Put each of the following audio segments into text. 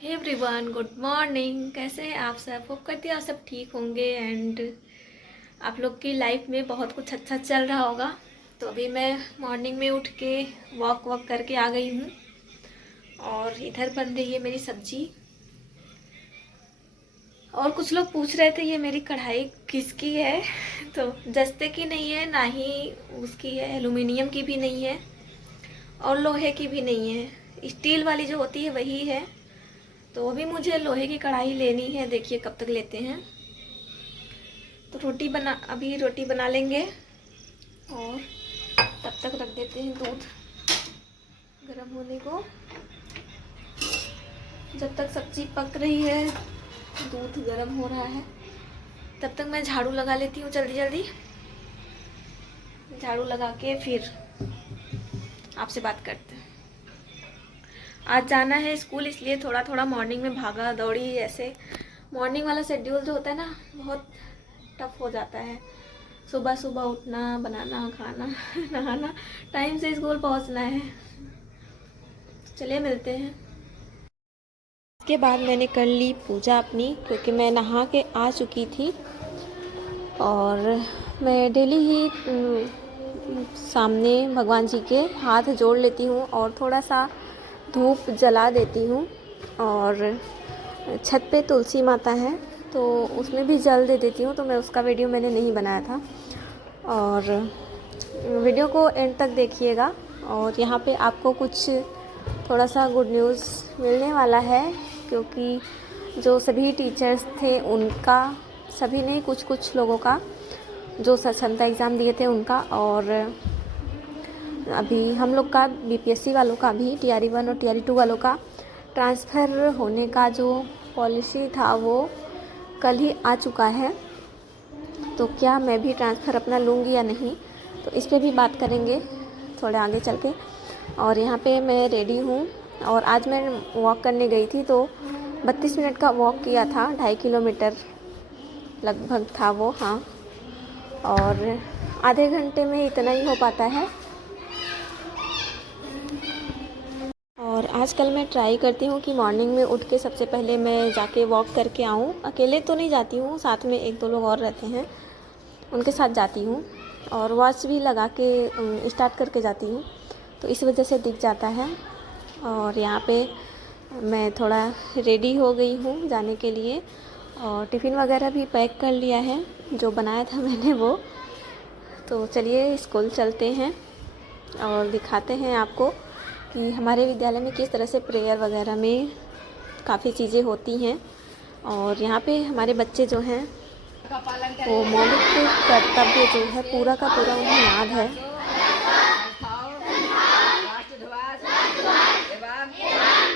Hey everyone, good morning. कैसे हैं आप सब? होप करती हैं आप सब ठीक होंगे एंड आप लोग की लाइफ में बहुत कुछ अच्छा चल रहा होगा। तो अभी मैं मॉर्निंग में उठ के वॉक करके आ गई हूँ और इधर बन रही है मेरी सब्जी। और कुछ लोग पूछ रहे थे ये मेरी कढ़ाई किसकी है तो जस्ते की नहीं है, ना ही उसकी है, एल्युमिनियम की भी नहीं है और लोहे की भी नहीं है। स्टील वाली जो होती है वही है। तो अभी मुझे लोहे की कढ़ाई लेनी है, देखिए कब तक लेते हैं। तो अभी रोटी बना लेंगे और तब तक रख देते हैं दूध गर्म होने को। जब तक सब्जी पक रही है, दूध गर्म हो रहा है, तब तक मैं झाड़ू लगा लेती हूँ जल्दी जल्दी। झाड़ू लगा के फिर आपसे बात करते हैं। आज जाना है स्कूल, इसलिए थोड़ा थोड़ा मॉर्निंग में भागा दौड़ी। ऐसे मॉर्निंग वाला शेड्यूल जो होता है ना, बहुत टफ हो जाता है। सुबह सुबह उठना, बनाना, खाना नहाना, टाइम से स्कूल पहुंचना है। चलिए मिलते हैं। इसके बाद मैंने कर ली पूजा अपनी, क्योंकि मैं नहा के आ चुकी थी। और मैं डेली ही सामने भगवान जी के हाथ जोड़ लेती हूँ और थोड़ा सा धूप जला देती हूँ। और छत पे तुलसी माता है तो उसमें भी जल दे देती हूँ। तो मैं उसका वीडियो मैंने नहीं बनाया था, और वीडियो को एंड तक देखिएगा। और यहाँ पे आपको कुछ थोड़ा सा गुड न्यूज़ मिलने वाला है, क्योंकि जो सभी टीचर्स थे उनका, सभी ने कुछ लोगों का, जो क्षमता एग्ज़ाम दिए थे उनका, और अभी हम लोग का बीपीएससी वालों का भी, टीआरई 1 और टीआरई 2 वालों का ट्रांसफ़र होने का जो पॉलिसी था वो कल ही आ चुका है। तो क्या मैं भी ट्रांसफ़र अपना लूँगी या नहीं, तो इस पे भी बात करेंगे थोड़े आगे चल के। और यहाँ पे मैं रेडी हूँ, और आज मैं वॉक करने गई थी तो 32 मिनट का वॉक किया था, 2.5 किलोमीटर लगभग था वो। हाँ, और आधे घंटे में इतना ही हो पाता है। और आजकल मैं ट्राई करती हूँ कि मॉर्निंग में उठ के सबसे पहले मैं जाके वॉक करके आऊँ। अकेले तो नहीं जाती हूँ, साथ में 1-2 लोग और रहते हैं, उनके साथ जाती हूँ। और वॉच भी लगा के स्टार्ट करके जाती हूँ, तो इस वजह से दिख जाता है। और यहाँ पे मैं थोड़ा रेडी हो गई हूँ जाने के लिए, और टिफ़िन वगैरह भी पैक कर लिया है, जो बनाया था मैंने वो। तो चलिए स्कूल चलते हैं और दिखाते हैं आपको कि हमारे विद्यालय में किस तरह से प्रेयर वगैरह में काफ़ी चीज़ें होती हैं। और यहाँ पे हमारे बच्चे जो हैं वो मौलिक कर्तव्य जो है पूरा का पूरा उन्हें याद है।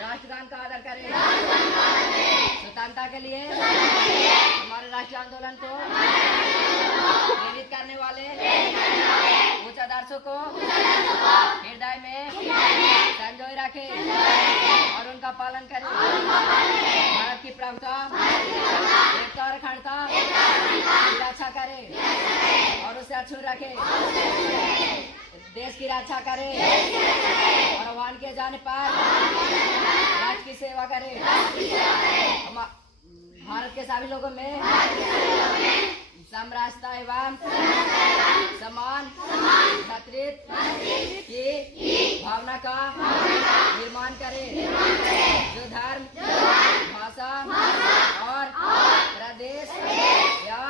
राष्ट्रगान का आदर करें। स्वतंत्रता के लिए हमारे राष्ट्रीय आंदोलन को प्रेरित करने वाले उच्च आदर्शों को हृदय में संजोए रखें और उनका पालन करें। भारत की प्रभुता, एकता और अखंडता की रक्षा करें और उसे अक्षुण्ण रखें। देश की रक्षा करें और आह्वान किए जाने पर राष्ट्र की सेवा करें। भारत के सभी लोगों में समरसता एवं समान भ्रातृत्व की भावना का निर्माण करें, जो धर्म, भाषा और प्रदेश या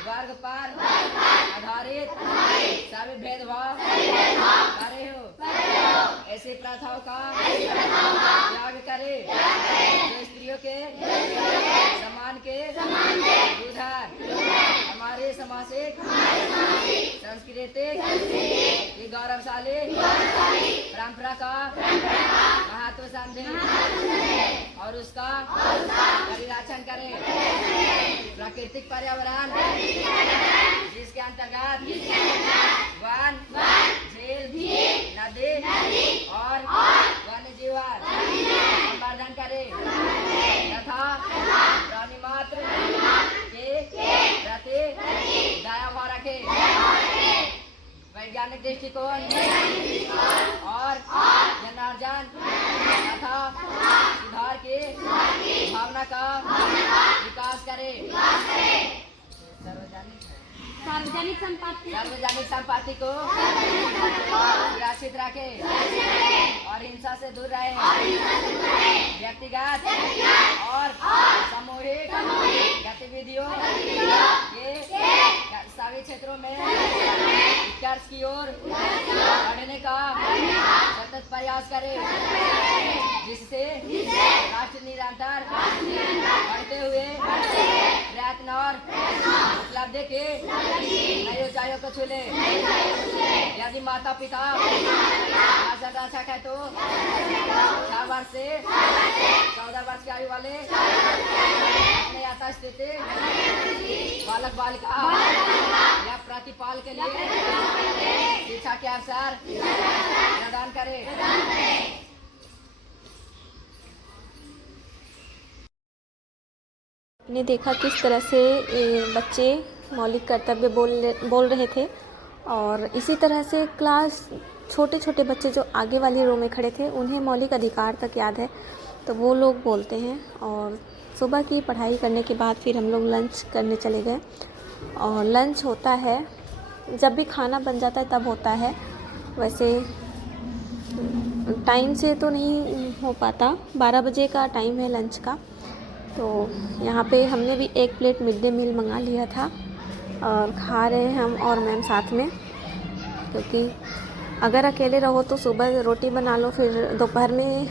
वर्ग पर आधारित सभी भेदभाव करे हो, ऐसी प्रथाओं का त्याग करे, जो स्त्रियों के सम्मान के उदाहरण हमारे सामाजिक सांस्कृतिक की गौरवशाली परंपरा का महत्व समझे और उसका परिरक्षण करें। प्राकृतिक पर्यावरण जिसके अंतर्गत वन, झील, नदी और वन्य जीवन संवर्धन करें तथा प्राणी मात्र के प्रति दया भाव रखें। वैज्ञानिक दृष्टिकोण और जनार्जन तथा सुधार के सार्वजनिक संपत्ति को सुरक्षित रखे और हिंसा से दूर रहे। व्यक्तिगत और सामूहिक गतिविधियों के सभी क्षेत्रों में उत्कर्ष की ओर बढ़ने का सतत प्रयास करे, जिससे राष्ट्र निरंतर बढ़ते हुए प्रयत्न और उपलब्धि के नई ऊंचाइयों को छूले। यदि माता पिता शासन रक्षक है तो 4 वर्ष से 14 वर्ष की आयु वाले अपने यथास्थित बालक बालिका या प्रतिपाल के लिए शिक्षा के अवसर प्रदान करे। ने देखा किस तरह से बच्चे मौलिक कर्तव्य बोल रहे थे, और इसी तरह से क्लास छोटे छोटे बच्चे जो आगे वाली रो में खड़े थे उन्हें मौलिक अधिकार तक याद है, तो वो लोग बोलते हैं। और सुबह की पढ़ाई करने के बाद फिर हम लोग लंच करने चले गए, और लंच होता है जब भी खाना बन जाता है तब होता है, वैसे टाइम से तो नहीं हो पाता। 12 बजे का टाइम है लंच का। तो यहाँ पे हमने भी 1 प्लेट मिड डे मील मंगा लिया था और खा रहे हैं हम और मैम साथ में, क्योंकि अगर अकेले रहो तो सुबह रोटी बना लो, फिर दोपहर में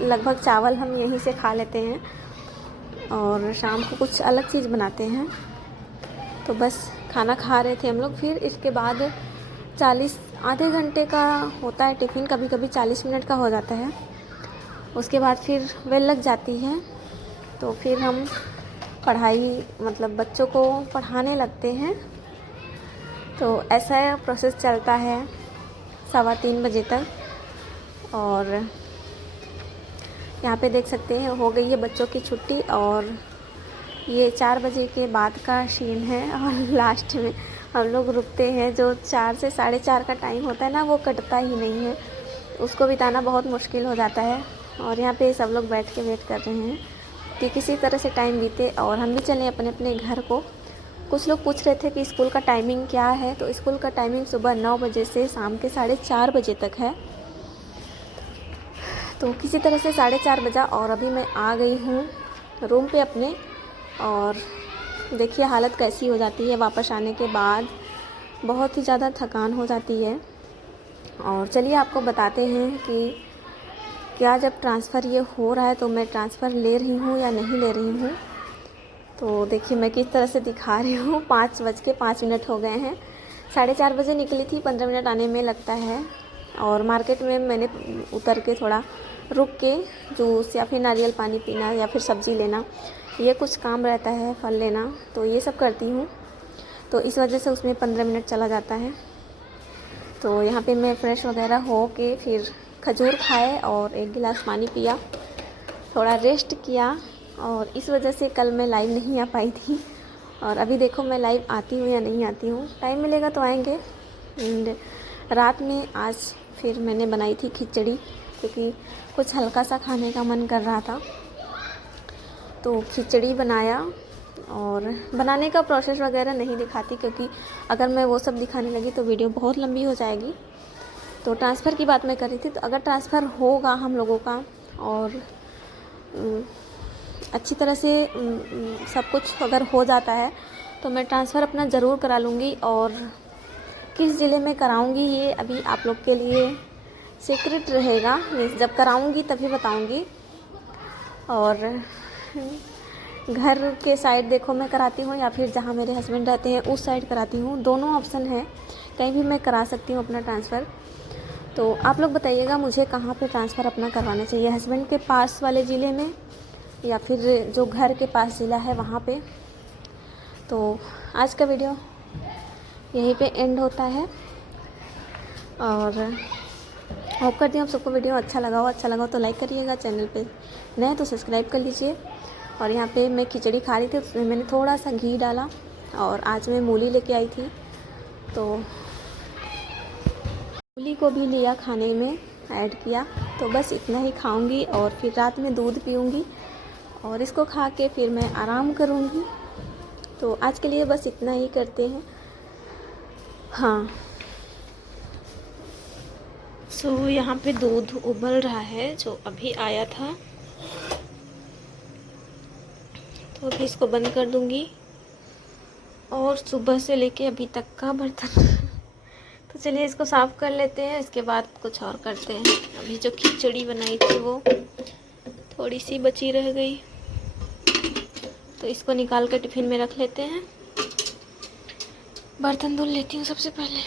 लगभग चावल हम यहीं से खा लेते हैं और शाम को कुछ अलग चीज़ बनाते हैं। तो बस खाना खा रहे थे हम लोग। फिर इसके बाद आधे घंटे का होता है टिफ़िन, कभी कभी 40 मिनट का हो जाता है। उसके बाद फिर बेल लग जाती है, तो फिर हम मतलब बच्चों को पढ़ाने लगते हैं। तो ऐसा प्रोसेस चलता है 3:15 बजे तक। और यहाँ पे देख सकते हैं हो गई है बच्चों की छुट्टी, और ये 4 बजे के बाद का सीन है। और लास्ट में हम लोग रुकते हैं, जो 4 से 4:30 का टाइम होता है ना, वो कटता ही नहीं है, उसको बिताना बहुत मुश्किल हो जाता है। और यहाँ पे सब लोग बैठ के वेट कर रहे हैं कि किसी तरह से टाइम बीते और हम भी चलें अपने अपने घर को। कुछ लोग पूछ रहे थे कि स्कूल का टाइमिंग क्या है, तो स्कूल का टाइमिंग सुबह 9 बजे से शाम के 4:30 बजे तक है। तो किसी तरह से 4:30 बजा और अभी मैं आ गई हूँ रूम पे अपने। और देखिए हालत कैसी हो जाती है वापस आने के बाद, बहुत ही ज़्यादा थकान हो जाती है। और चलिए आपको बताते हैं कि क्या जब ट्रांसफ़र ये हो रहा है तो मैं ट्रांसफ़र ले रही हूँ या नहीं ले रही हूँ। तो देखिए मैं किस तरह से दिखा रही हूँ। 5:05 हो गए हैं। 4:30 बजे निकली थी, 15 मिनट आने में लगता है। और मार्केट में मैंने उतर के थोड़ा रुक के जूस या फिर नारियल पानी पीना या फिर सब्ज़ी लेना, ये कुछ काम रहता है, फल लेना, तो ये सब करती हूँ। तो इस वजह से उसमें 15 मिनट चला जाता है। तो यहाँ पे मैं फ्रेश वगैरह हो के फिर खजूर खाए और 1 गिलास पानी पिया, थोड़ा रेस्ट किया। और इस वजह से कल मैं लाइव नहीं आ पाई थी। और अभी देखो मैं लाइव आती हूँ या नहीं आती हूँ, टाइम मिलेगा तो आएंगे। एंड रात में आज फिर मैंने बनाई थी खिचड़ी, क्योंकि कुछ हल्का सा खाने का मन कर रहा था, तो खिचड़ी बनाया। और बनाने का प्रोसेस वगैरह नहीं दिखाती, क्योंकि अगर मैं वो सब दिखाने लगी तो वीडियो बहुत लंबी हो जाएगी। तो ट्रांसफ़र की बात मैं कर रही थी, तो अगर ट्रांसफ़र होगा हम लोगों का और अच्छी तरह से सब कुछ अगर हो जाता है तो मैं ट्रांसफ़र अपना ज़रूर करा लूँगी। और किस ज़िले में कराऊँगी ये अभी आप लोग के लिए सीक्रेट रहेगा, जब कराऊँगी तभी बताऊँगी। और घर के साइड देखो मैं कराती हूँ या फिर जहाँ मेरे हस्बैंड रहते हैं उस साइड कराती हूँ, दोनों ऑप्शन है, कहीं भी मैं करा सकती हूँ अपना ट्रांसफ़र। तो आप लोग बताइएगा मुझे कहाँ पे ट्रांसफ़र अपना करवाना चाहिए, हस्बैंड के पास वाले ज़िले में या फिर जो घर के पास ज़िला है वहाँ पे। तो आज का वीडियो यहीं पे एंड होता है। और होप करती हूँ आप सबको वीडियो अच्छा लगा हो तो लाइक करिएगा, चैनल पे नए तो सब्सक्राइब कर लीजिए। और यहाँ पे मैं खिचड़ी खा रही थी, उसमें मैंने थोड़ा सा घी डाला, और आज मैं मूली लेके आई थी तो मूली को भी लिया खाने में ऐड किया। तो बस इतना ही खाऊंगी और फिर रात में दूध पीऊंगी और इसको खा के फिर मैं आराम करूंगी। तो आज के लिए बस इतना ही करते हैं। हाँ, सो यहाँ पे दूध उबल रहा है जो अभी आया था, तो अभी इसको बंद कर दूँगी। और सुबह से लेके अभी तक का बर्तन तो चलिए इसको साफ़ कर लेते हैं, इसके बाद कुछ और करते हैं। अभी जो खिचड़ी बनाई थी वो थोड़ी सी बची रह गई, तो इसको निकाल कर टिफ़िन में रख लेते हैं। बर्तन धुल लेती हूँ सबसे पहले।